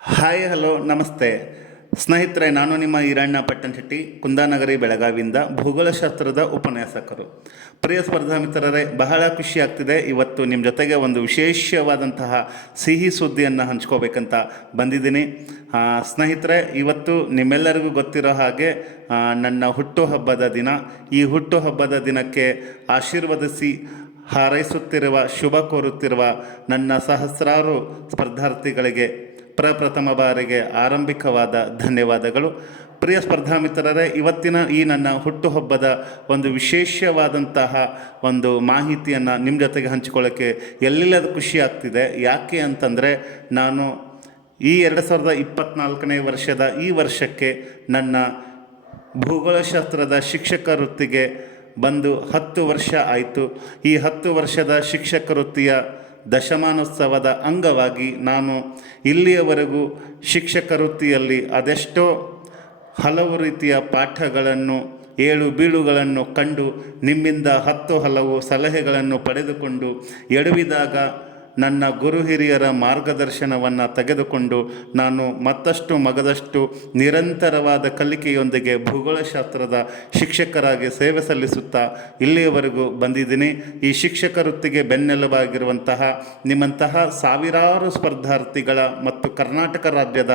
Hi hello ನಮಸ್ತೆ. ಸ್ನೇಹಿತರೆ, ನಾನು ನಿಮ್ಮ ಈರಣ್ಣ ಪಟ್ಟಣಶೆಟ್ಟಿ ಕುಂದಾನಗರಿ ಬೆಳಗಾವಿಯಿಂದ ಭೂಗೋಳಶಾಸ್ತ್ರದ ಉಪನ್ಯಾಸಕರು. ಪ್ರಿಯ ಸ್ಪರ್ಧಾ ಮಿತ್ರರೇ, ಬಹಳ ಖುಷಿ ಆಗ್ತಿದೆ. ಇವತ್ತು ನಿಮ್ಮ ಜೊತೆಗೆ ಒಂದು ವಿಶೇಷವಾದಂತಹ ಸಿಹಿ ಸುದ್ದಿಯನ್ನು ಹಂಚ್ಕೋಬೇಕಂತ ಬಂದಿದ್ದೀನಿ. ಸ್ನೇಹಿತರೆ, ಇವತ್ತು ನಿಮ್ಮೆಲ್ಲರಿಗೂ ಗೊತ್ತಿರೋ ಹಾಗೆ ನನ್ನ ಹುಟ್ಟುಹಬ್ಬದ ದಿನ. ಈ ಹುಟ್ಟುಹಬ್ಬದ ದಿನಕ್ಕೆ ಆಶೀರ್ವದಿಸಿ ಹಾರೈಸುತ್ತಿರುವ, ಶುಭ ಕೋರುತ್ತಿರುವ ನನ್ನ ಸಹಸ್ರಾರು ಸ್ಪರ್ಧಾರ್ಥಿಗಳಿಗೆ ಪ್ರಪ್ರಥಮ ಬಾರಿಗೆ ಆರಂಭಿಕವಾದ ಧನ್ಯವಾದಗಳು. ಪ್ರಿಯ ಸ್ಪರ್ಧಾ ಮಿತ್ರರೇ ಇವತ್ತಿನ ಈ ನನ್ನ ಹುಟ್ಟುಹಬ್ಬದ ಒಂದು ವಿಶೇಷವಾದಂತಹ ಒಂದು ಮಾಹಿತಿಯನ್ನು ನಿಮ್ಮ ಜೊತೆಗೆ ಹಂಚಿಕೊಳ್ಳೋಕ್ಕೆ ಎಲ್ಲಿಲ್ಲದ ಖುಷಿ ಆಗ್ತಿದೆ? ಯಾಕೆ ಅಂತಂದರೆ, ನಾನು ಈ ಎರಡು ಸಾವಿರದ ಇಪ್ಪತ್ತ್ನಾಲ್ಕನೇ ವರ್ಷದ ಈ ವರ್ಷಕ್ಕೆ ನನ್ನ ಭೂಗೋಳಶಾಸ್ತ್ರದ ಶಿಕ್ಷಕ ವೃತ್ತಿಗೆ ಬಂದು ಹತ್ತು ವರ್ಷ ಆಯಿತು. ಈ ಹತ್ತು ವರ್ಷದ ಶಿಕ್ಷಕ ವೃತ್ತಿಯ ದಶಮಾನೋತ್ಸವದ ಅಂಗವಾಗಿ ನಾನು ಇಲ್ಲಿಯವರೆಗೂ ಶಿಕ್ಷಕ ವೃತ್ತಿಯಲ್ಲಿ ಅದೆಷ್ಟೋ ಹಲವು ರೀತಿಯ ಪಾಠಗಳನ್ನು, ಏಳು ಬೀಳುಗಳನ್ನು ಕಂಡು, ನಿಮ್ಮಿಂದ ಹತ್ತು ಹಲವು ಸಲಹೆಗಳನ್ನು ಪಡೆದುಕೊಂಡು ಎಡವಿದಾಗ ನನ್ನ ಗುರು ಹಿರಿಯರ ಮಾರ್ಗದರ್ಶನವನ್ನು ತೆಗೆದುಕೊಂಡು ನಾನು ಮತ್ತಷ್ಟು ಮಗದಷ್ಟು ನಿರಂತರವಾದ ಕಲಿಕೆಯೊಂದಿಗೆ ಭೂಗೋಳಶಾಸ್ತ್ರದ ಶಿಕ್ಷಕರಾಗಿ ಸೇವೆ ಸಲ್ಲಿಸುತ್ತಾ ಇಲ್ಲಿಯವರೆಗೂ ಬಂದಿದ್ದೀನಿ. ಈ ಶಿಕ್ಷಕ ವೃತ್ತಿಗೆ ಬೆನ್ನೆಲುಬಾಗಿರುವಂತಹ ನಿಮ್ಮಂತಹ ಸಾವಿರಾರು ಸ್ಪರ್ಧಾರ್ಥಿಗಳ ಮತ್ತು ಕರ್ನಾಟಕ ರಾಜ್ಯದ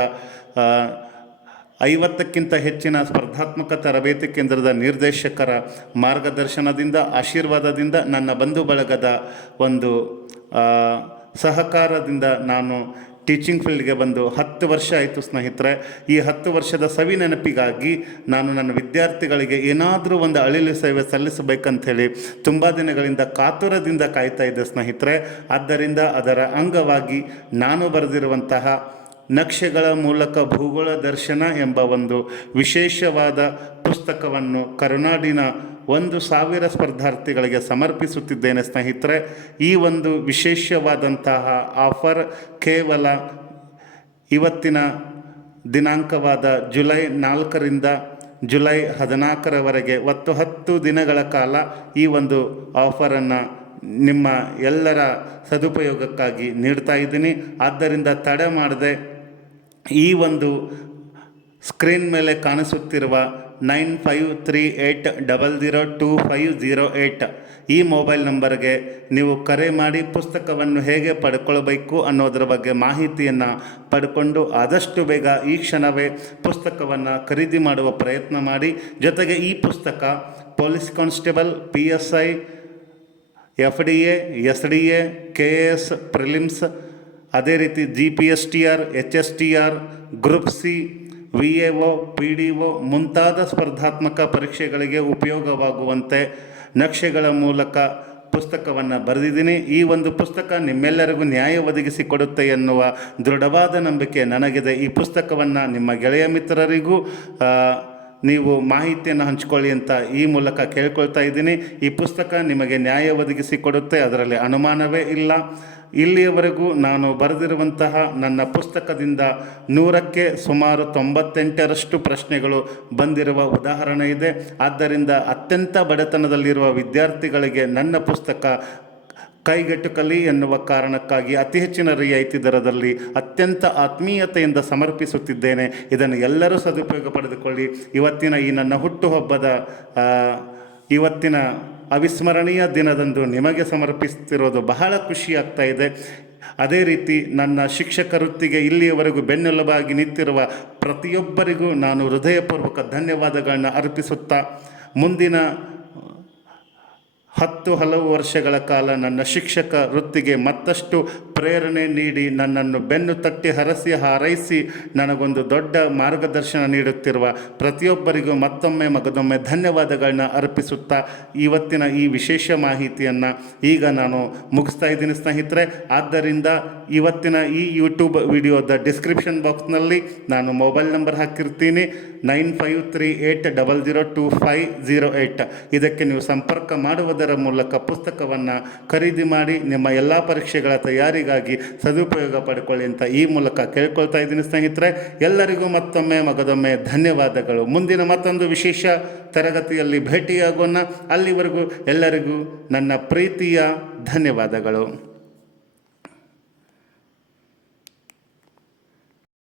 ಐವತ್ತಕ್ಕಿಂತ ಹೆಚ್ಚಿನ ಸ್ಪರ್ಧಾತ್ಮಕ ತರಬೇತಿ ಕೇಂದ್ರದ ನಿರ್ದೇಶಕರ ಮಾರ್ಗದರ್ಶನದಿಂದ, ಆಶೀರ್ವಾದದಿಂದ ನನ್ನ ಬಂಧು ಬಳಗದ ಒಂದು ಸಹಕಾರದಿಂದ ನಾನು ಟೀಚಿಂಗ್ ಫೀಲ್ಡ್ಗೆ ಬಂದು ಹತ್ತು ವರ್ಷ ಆಯಿತು ಸ್ನೇಹಿತರೆ. ಈ ಹತ್ತು ವರ್ಷದ ಸವಿ ನೆನಪಿಗಾಗಿ ನಾನು ನನ್ನ ವಿದ್ಯಾರ್ಥಿಗಳಿಗೆ ಏನಾದರೂ ಒಂದು ಅಳಿಲು ಸೇವೆ ಸಲ್ಲಿಸಬೇಕಂಥೇಳಿ ತುಂಬ ದಿನಗಳಿಂದ ಕಾತುರದಿಂದ ಕಾಯ್ತಾ ಇದ್ದೆ ಸ್ನೇಹಿತರೆ. ಆದ್ದರಿಂದ ಅದರ ಅಂಗವಾಗಿ ನಾನು ಬರೆದಿರುವಂತಹ ನಕ್ಷೆಗಳ ಮೂಲಕ ಭೂಗೋಳ ದರ್ಶನ ಎಂಬ ಒಂದು ವಿಶೇಷವಾದ ಪುಸ್ತಕವನ್ನು ಕರುನಾಡಿನ ಒಂದು ಸಾವಿರ ಸ್ಪರ್ಧಾರ್ಥಿಗಳಿಗೆ ಸಮರ್ಪಿಸುತ್ತಿದ್ದೇನೆ ಸ್ನೇಹಿತರೆ. ಈ ಒಂದು ವಿಶೇಷವಾದಂತಹ ಆಫರ್ ಕೇವಲ ಇವತ್ತಿನ ದಿನಾಂಕವಾದ ಜುಲೈ ನಾಲ್ಕರಿಂದ ಜುಲೈ ಹದಿನಾಲ್ಕರವರೆಗೆ ಒತ್ತು ಹತ್ತು ದಿನಗಳ ಕಾಲ ಈ ಒಂದು ಆಫರನ್ನು ನಿಮ್ಮ ಎಲ್ಲರ ಸದುಪಯೋಗಕ್ಕಾಗಿ ನೀಡ್ತಾ ಇದ್ದೀನಿ. ಆದ್ದರಿಂದ ತಡೆ ಮಾಡದೆ ಈ ಒಂದು ಸ್ಕ್ರೀನ್ ಮೇಲೆ ಕಾಣಿಸುತ್ತಿರುವ nine five three eight double zero two five zero eight ಈ ಮೊಬೈಲ್ ನಂಬರ್ಗೆ ನೀವು ಕರೆ ಮಾಡಿ ಪುಸ್ತಕವನ್ನು ಹೇಗೆ ಪಡ್ಕೊಳ್ಬೇಕು ಅನ್ನೋದರ ಬಗ್ಗೆ ಮಾಹಿತಿಯನ್ನು ಪಡ್ಕೊಂಡು ಆದಷ್ಟು ಬೇಗ ಈ ಕ್ಷಣವೇ ಪುಸ್ತಕವನ್ನು ಖರೀದಿ ಮಾಡುವ ಪ್ರಯತ್ನ ಮಾಡಿ. ಜೊತೆಗೆ ಈ ಪುಸ್ತಕ police constable, P S I, F D A, S D A, K S, prelims ಅದೇ ರೀತಿ G P S T R H S T R group C V A O P D O ಮುಂತಾದ ಸ್ಪರ್ಧಾತ್ಮಕ ಪರೀಕ್ಷೆಗಳಿಗೆ ಉಪಯೋಗವಾಗುವಂತೆ ನಕ್ಷೆಗಳ ಮೂಲಕ ಪುಸ್ತಕವನ್ನು ಬರೆದಿದ್ದೀನಿ. ಈ ಒಂದು ಪುಸ್ತಕ ನಿಮ್ಮೆಲ್ಲರಿಗೂ ನ್ಯಾಯ ಒದಗಿಸಿಕೊಡುತ್ತೆ ಎನ್ನುವ ದೃಢವಾದ ನಂಬಿಕೆ ನನಗಿದೆ. ಈ ಪುಸ್ತಕವನ್ನು ನಿಮ್ಮ ಗೆಳೆಯ ಮಿತ್ರರಿಗೂ ನೀವು ಮಾಹಿತಿಯನ್ನು ಹಂಚಿಕೊಳ್ಳಿ ಅಂತ ಈ ಮೂಲಕ ಕೇಳ್ಕೊಳ್ತಾ ಇದ್ದೀನಿ. ಈ ಪುಸ್ತಕ ನಿಮಗೆ ನ್ಯಾಯ ಒದಗಿಸಿಕೊಡುತ್ತೆ. ಅದರಲ್ಲಿ ಅನುಮಾನವೇ ಇಲ್ಲ. ಇಲ್ಲಿಯವರೆಗೂ ನಾನು ಬರೆದಿರುವಂತಹ ನನ್ನ ಪುಸ್ತಕದಿಂದ ನೂರಕ್ಕೆ ಸುಮಾರು ತೊಂಬತ್ತೆಂಟರಷ್ಟು ಪ್ರಶ್ನೆಗಳು ಬಂದಿರುವ ಉದಾಹರಣೆ ಇದೆ. ಆದ್ದರಿಂದ ಅತ್ಯಂತ ಬಡತನದಲ್ಲಿರುವ ವಿದ್ಯಾರ್ಥಿಗಳಿಗೆ ನನ್ನ ಪುಸ್ತಕ ಕೈಗೆಟುಕಲಿ ಎನ್ನುವ ಕಾರಣಕ್ಕಾಗಿ ಅತಿ ಹೆಚ್ಚಿನ ರಿಯಾಯಿತಿ ದರದಲ್ಲಿ ಅತ್ಯಂತ ಆತ್ಮೀಯತೆಯಿಂದ ಸಮರ್ಪಿಸುತ್ತಿದ್ದೇನೆ. ಇದನ್ನು ಎಲ್ಲರೂ ಸದುಪಯೋಗ ಪಡೆದುಕೊಳ್ಳಿ. ಇವತ್ತಿನ ಈ ನನ್ನ ಹುಟ್ಟುಹಬ್ಬದ ಇವತ್ತಿನ ಅವಿಸ್ಮರಣೀಯ ದಿನದಂದು ನಿಮಗೆ ಸಮರ್ಪಿಸ್ತಿರೋದು ಬಹಳ ಖುಷಿ ಆಗ್ತಾ ಇದೆ. ಅದೇ ರೀತಿ ನನ್ನ ಶಿಕ್ಷಕ ವೃತ್ತಿಗೆ ಇಲ್ಲಿಯವರೆಗೂ ಬೆನ್ನೆಲುಬಾಗಿ ನಿಂತಿರುವ ಪ್ರತಿಯೊಬ್ಬರಿಗೂ ನಾನು ಹೃದಯಪೂರ್ವಕ ಧನ್ಯವಾದಗಳನ್ನ ಅರ್ಪಿಸುತ್ತಾ ಮುಂದಿನ ಹತ್ತು ಹಲವು ವರ್ಷಗಳ ಕಾಲ ನನ್ನ ಶಿಕ್ಷಕ ವೃತ್ತಿಗೆ ಮತ್ತಷ್ಟು ಪ್ರೇರಣೆ ನೀಡಿ ನನ್ನನ್ನು ಬೆನ್ನು ತಟ್ಟಿ ಹರಸಿ ಹಾರೈಸಿ ನನಗೊಂದು ದೊಡ್ಡ ಮಾರ್ಗದರ್ಶನ ನೀಡುತ್ತಿರುವ ಪ್ರತಿಯೊಬ್ಬರಿಗೂ ಮತ್ತೊಮ್ಮೆ ಮಗದೊಮ್ಮೆ ಧನ್ಯವಾದಗಳನ್ನ ಅರ್ಪಿಸುತ್ತಾ ಇವತ್ತಿನ ಈ ವಿಶೇಷ ಮಾಹಿತಿಯನ್ನು ಈಗ ನಾನು ಮುಗಿಸ್ತಾ ಇದ್ದೀನಿ ಸ್ನೇಹಿತರೆ. ಆದ್ದರಿಂದ ಇವತ್ತಿನ ಈ ಯೂಟ್ಯೂಬ್ ವಿಡಿಯೋದ ಡಿಸ್ಕ್ರಿಪ್ಷನ್ ಬಾಕ್ಸ್ನಲ್ಲಿ ನಾನು ಮೊಬೈಲ್ ನಂಬರ್ ಹಾಕಿರ್ತೀನಿ. Nine five three eight double zero two five zero eight ಇದಕ್ಕೆ ನೀವು ಸಂಪರ್ಕ ಮಾಡುವುದರ ಮೂಲಕ ಪುಸ್ತಕವನ್ನು ಖರೀದಿ ಮಾಡಿ ನಿಮ್ಮ ಎಲ್ಲ ಪರೀಕ್ಷೆಗಳ ತಯಾರಿಗಾಗಿ ಸದುಪಯೋಗ ಪಡ್ಕೊಳ್ಳಿ ಅಂತ ಈ ಮೂಲಕ ಕೇಳ್ಕೊಳ್ತಾ ಇದ್ದೀನಿ ಸ್ನೇಹಿತರೆ. ಎಲ್ಲರಿಗೂ ಮತ್ತೊಮ್ಮೆ ಮಗದೊಮ್ಮೆ ಧನ್ಯವಾದಗಳು. ಮುಂದಿನ ಮತ್ತೊಂದು ವಿಶೇಷ ತರಗತಿಯಲ್ಲಿ ಭೇಟಿಯಾಗೋಣ. ಅಲ್ಲಿವರೆಗೂ ಎಲ್ಲರಿಗೂ ನನ್ನ ಪ್ರೀತಿಯ ಧನ್ಯವಾದಗಳು.